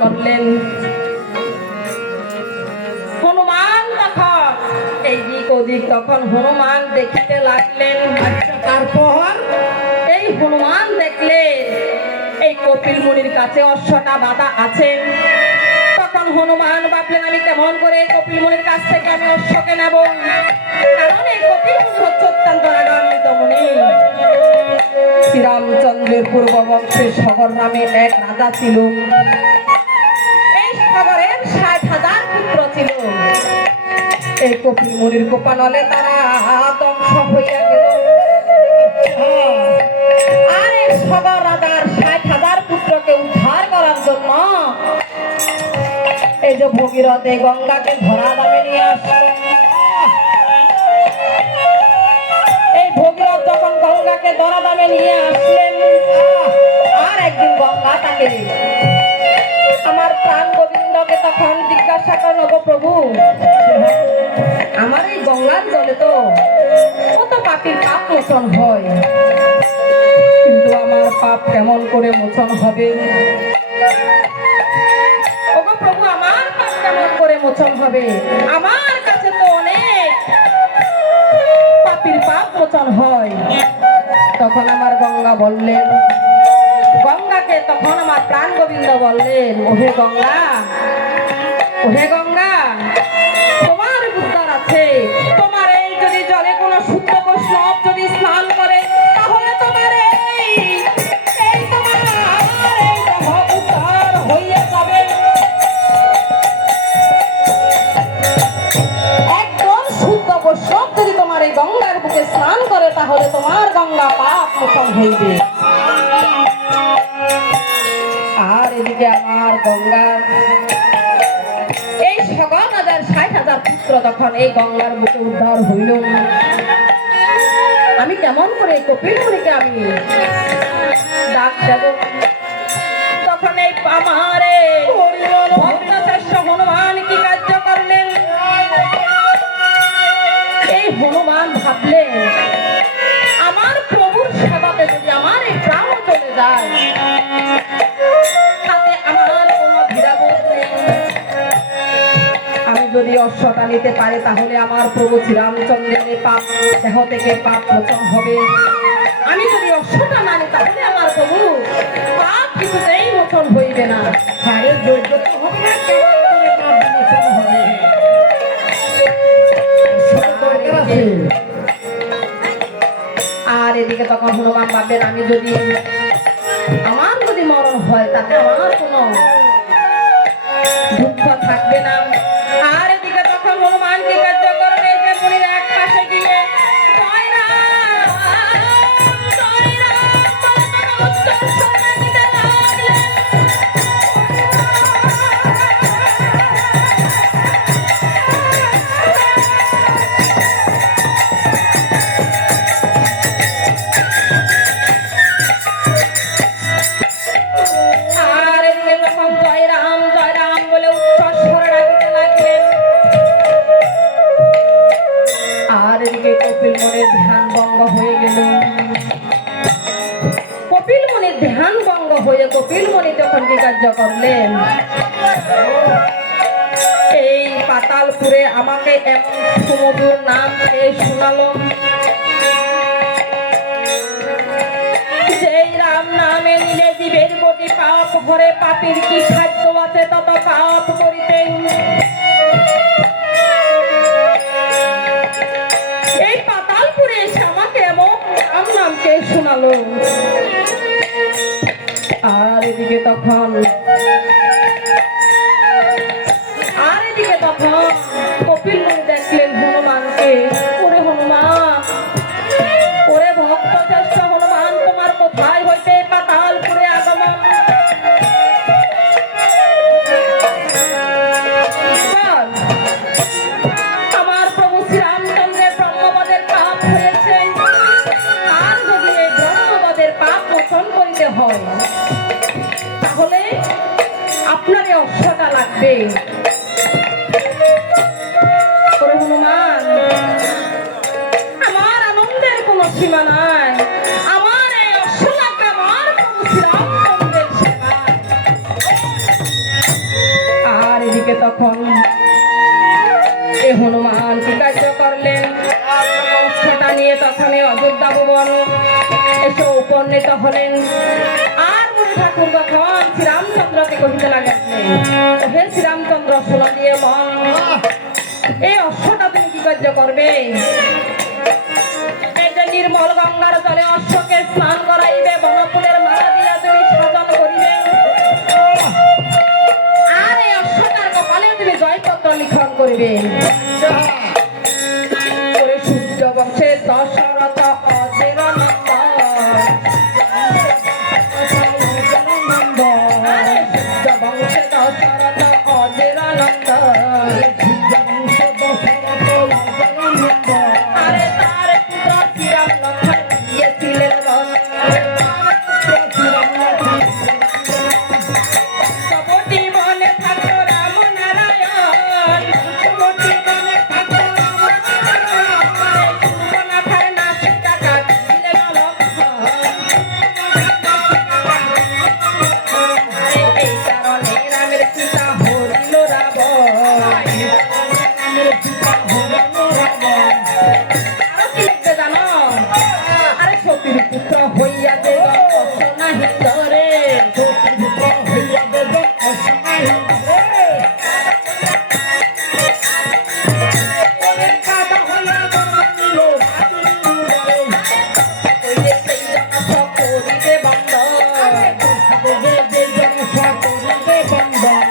করলেন। হনুমান তখন এই দিক ওদিক তখন হনুমান দেখিতে লাগলেন। তারপর এই হনুমান দেখলে এই কপিল মুনির কাছে অশ্বটা বাঁধা আছে। তখন হনুমান ভাবলেন আমি কেমন করে কপিল মুনির কাছ থেকে আমি অশ্বকে নেব, কারণ এই কপিল মুনি হচ্ছে অত্যন্ত রাগান্বিত মুনি। শ্রীরামচন্দ্রের পূর্ব বংশে সগর নামে এক রাজা ছিল। এই সগরের ৬০,০০০ পুত্র ছিল। এই কপিল মুনির কোপানলে তারা ধ্বংস হইয়া গেল। আর এই সগর রাজার ৬০,০০০ পুত্রকে উদ্ধার করার জন্য এই যে ভগীরথ এই গঙ্গাকে ধরা দামে নিয়ে আসলো। এই ভগীরথ যখন গঙ্গাকে ধরা দামে নিয়ে আসলেন, আর একদিন গঙ্গা তাকে আমার প্রাণ গোবিন্দকে তখন জিজ্ঞাসা করল, গো প্রভু, আমার এই গঙ্গার জলে তো কত পাপীর পাপ মোচন হয়, কিন্তু আমার পাপ কেমন করে মোচন হবে? ওগো প্রভু, আমার পাপ কেমন করে মোচন হবে? আমার কাছে তো অনেক পাপীর পাপ মোচন হয়। তখন আমার গঙ্গা বললেন, গঙ্গাকে তখন আমার প্রাণ গোবিন্দ বললেন, ওহে গঙ্গা, ওহে গঙ্গা, তোমার উদ্ধার আছে। তোমার এই যদি জলে কোনো শুদ্ধ বৈষ্ণব যদি স্নান করে, তাহলে তোমার এই তোমার উদ্ধার হইয়া যাবে। একজন শুদ্ধ বৈষ্ণব যদি তোমার এই গঙ্গার বুকে স্নান করে, তাহলে তোমার গঙ্গা পাপ মোচন হইবে। আর এদিকে আমার গঙ্গা এই সগর রাজার ৬০,০০০ পুত্র তখন এই গঙ্গার বুকে উদ্ধার হইল। আমি কেমন করে কপিল মুনিকে আমি ডাক দেব? তখন এই আমার ভক্তশ্রেষ্ঠ হনুমান কি কার্য করলেন? এই হনুমান ভাবলেন, আমার প্রভুর সেবাতে যদি আমার এই প্রাণ চলে যায়, তাতে আমার কোনো দ্বিধাবোধ নেই। আমি যদি অশ্বটা নিতে পারি, তাহলে আমার প্রভু শ্রীরামচন্দ্রের পাপ দেহ থেকে পাপ মোচন হবে। আমি যদি অশ্বটা না নিই, তাহলে আমার প্রভু পাপ কিছুতেই মোচন হইবে না। আরে যোগ্যতা হবে না, কেমন করে পাপ মোচন হবে? আর এদিকে তখন হনুমান ভাবলেন, আমি যদি আমার যদি মরণ হয়, তাতে আমার কোনো দুঃখ থাকবে না। আর এদিকে তখন হনুমান কি কার্য করেন? এই যে মুনির এক পাশে গিয়ে জয় রাম, জয় রাম বলে উচ্চারণ দিতে লাগলেন। আর এদিকে তখন জয় রাম, জয় রাম বলে উচ্চস্বরে ডাকিতে লাগলেন। আর এদিকে কপিল মুনির ধ্যান ভঙ্গ হয়ে গেল। কপিল মুনির ধ্যান ভঙ্গ হয়ে কপিল মুনি তখন কি কার্য করলেন? এই পাতালপুরে আমাকে এমন সুমধুর নাম কে শোনালো, যেই রাম নামে নিলে জীবের কোটি পাপ ভরে, পাপীর কি সাধ্য আছে তত পাপ করিতেন। এই পাতালপুরে এসে আমাকে এমন রাম নামকে শোনালো। আর এদিকে তখন কপিল মুনি দেখলেন হনুমানকে। ওরে হনুমান, ওরে ভক্ত শ্রেষ্ঠ হনুমান, তোমার কোথায় হইতে পাতালপুরে আগমন? আমার প্রভু শ্রীরামচন্দ্রের ব্রহ্মবদের পাপ হয়েছে, আর যদি এই ব্রহ্মবদের পাপ মোচন করিতে হয়, তাহলে আপনার এই অশ্বটা লাগবে। হনুমান, আমার আনন্দের কোনো সীমা নাই। আমার এই অশ্ব লাগবে আমার প্রভু শ্রীরামচন্দ্রের সেবা। নিয়ে তখন অযোধ্যা ভুবন এসে উপনীত হলেন। আর মুনি ঠাকুর তখন শ্রীরামচন্দ্রকে কহিতে লাগলেন, হে শ্রীরামচন্দ্র শোনা দিয়ে মন, এই অশ্বটা তুমি কি কার্য করবে? এই যে নির্মল গঙ্গার জলে অশ্বকে স্নান করাইবে, বনফুলের মালা দিয়া তুমি সাধন করিবে, আর এই অশ্বটার কপালে তুমি জয়পত্র লিখন করবে। ওরে সূর্য বংশে দশরথ অজের নন্দন, আরে সূর্য বংশে দশরথ অজের নন্দন, আরে তার পুত্র শ্রীরাম লক্ষণ দিয়েছিলেন কপটি মনে থাকো রাম নারায়ণ, কপটি মনে থাকো রাম নারায়ণ, সুবর্ণাখার নাসির টাকা দিলেন লক্ষণ, আরে এই কারণে রামের পিতা হরিল রাবণ। আরো কি লিখতে জানো? আরে সতীর পুত্র হইয়া যে কষ্ট নাহি ধরে, কইলে সেই জনস করিবে বন্ধন।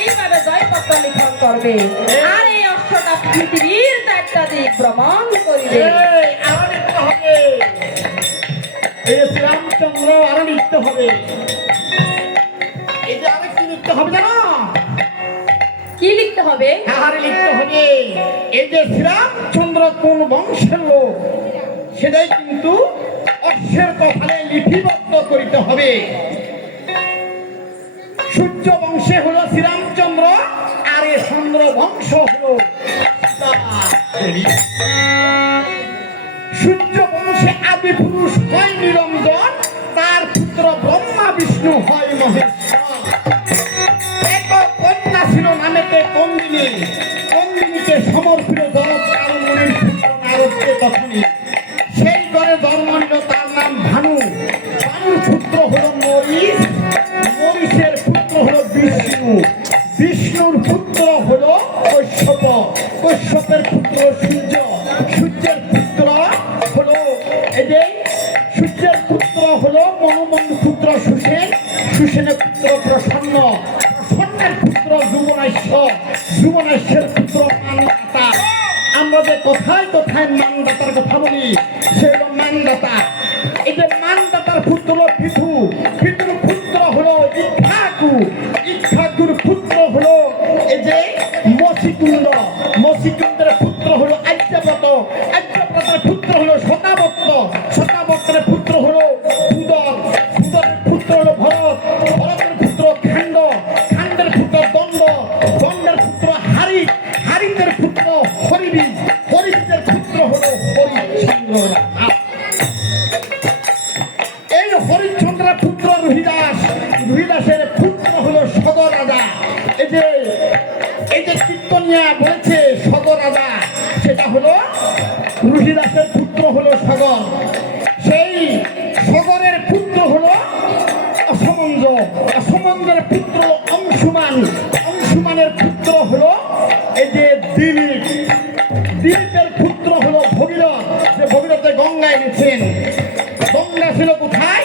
এইভাবে জয়পত্র লিখন করবে, আর এই অশ্বটা পৃথিবীর চারটা দিক ভ্রমণ করিবে। শ্রীরামচন্দ্র আরো লিখতে হবে। এই যে আরেক কি লিখতে হবে জানো? কি লিখতে হবে? আরে লিখতে হবে এই যে শ্রীরামচন্দ্র কোন বংশের লোক সেটাই কিন্তু অশ্বের কপালে লিপিবদ্ধ করিতে হবে। সূর্য বংশে হলো শ্রীরামচন্দ্র, আর এ চন্দ্র বংশ হলো সূর্য বংশে আদি পুরুষ হয় নিরঞ্জন, তার পুত্র ব্রহ্মা বিষ্ণু হয় মহেশ্বর। এক কন্যা ছিল নামেতে কন্দিনী, কন্দিনীকে সমর্পিত জগৎ কারণ মনের পুত্র নারদকে তখনই সেই ঘরে জন্ম নিল, তার নাম ভানু। ভানুর পুত্র হলো মরিচ, মরিচের পুত্র হলো বিষ্ণু, বিষ্ণুর পুত্র হলো কশ্যপ, কশ্যপের পুত্র সূর্য, সূর্যের পুত্র হলো এই যে সূর্যের পুত্র হলো মনোমন পুত্র সুসেন, সুসেনের পুত্র প্রসন্ন, প্রসন্নের পুত্র যুবনেশ্বর, যুবনেশ্বরের পুত্র মানদাতা। আমরা যে কোথায় কোথায় মানদাতার কথা বলি, সে হলো মানদাতা। এই যে মানদাতার পুত্র হলো পৃথু, পৃথুর পুত্র হলো ইক্ষাকু, ইক্ষাকুর পুত্র হলো এই যে মসিকুণ্ড, মসিকুণ্ডের পুত্র হলো আর্যব্রত, আর্যব্রতের পুত্র হলো শতাবত্ত, শতাবত্তের পুত্র হলো উদর, উদরের পুত্র হলো ভরত, ভরতের পুত্র খাণ্ড, খাণ্ডের পুত্র দণ্ড, দণ্ডের পুত্র হারিক, হারিকের পুত্র হরিবীজ, হরিবীজের পুত্র হলো হরিশ্চন্দ্র। এই হরিশ্চন্দ্রের পুত্র রুহিদাস, রুহিদাসের পুত্র হলো সগর রাজা। এই যে কীর্তনিয়া বলেছে সগর রাজা, সেটা হলো রুহিদাসের পুত্র হলো সগর। সেই সগরের পুত্র হলো অসমঞ্জ, অসমঞ্জের পুত্র অংশুমান, অংশুমানের পুত্র হলো এই যে দিলীপ, দিলীপের পুত্র হলো ভগীরথ, যে ভগীরথে গঙ্গায় গেছেন। গঙ্গা ছিল কোথায়?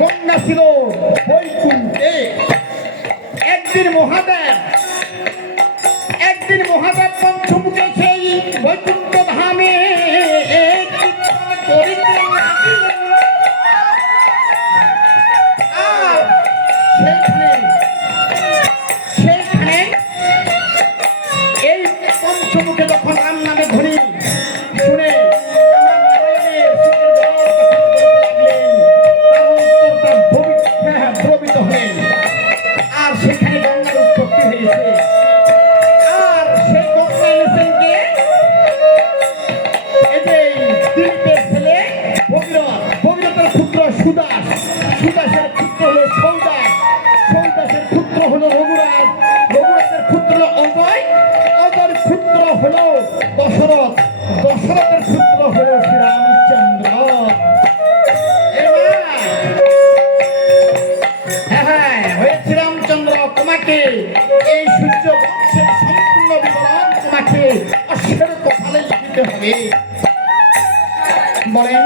গঙ্গা ছিল বৈকুণ্ঠে। একদিন মহাদেব, একদিন মহাদেব পঞ্চমুখে সেই বৈকুণ্ঠ ধামে কীর্তন করিতে লাগিলেন। আর সেইখানে এই পঞ্চমুখে যখন রাম নামে ধ্বনি শুনে দ্রবিত হলেন, আর সেখানে গঙ্গার উৎপত্তি হয়েছে। শ্রীরামচন্দ্র তোমাকে এই সূর্য বংশের সম্পূর্ণ বিবরণ তোমাকে অশ্বের কপালে লিখিতে হবে। বলেন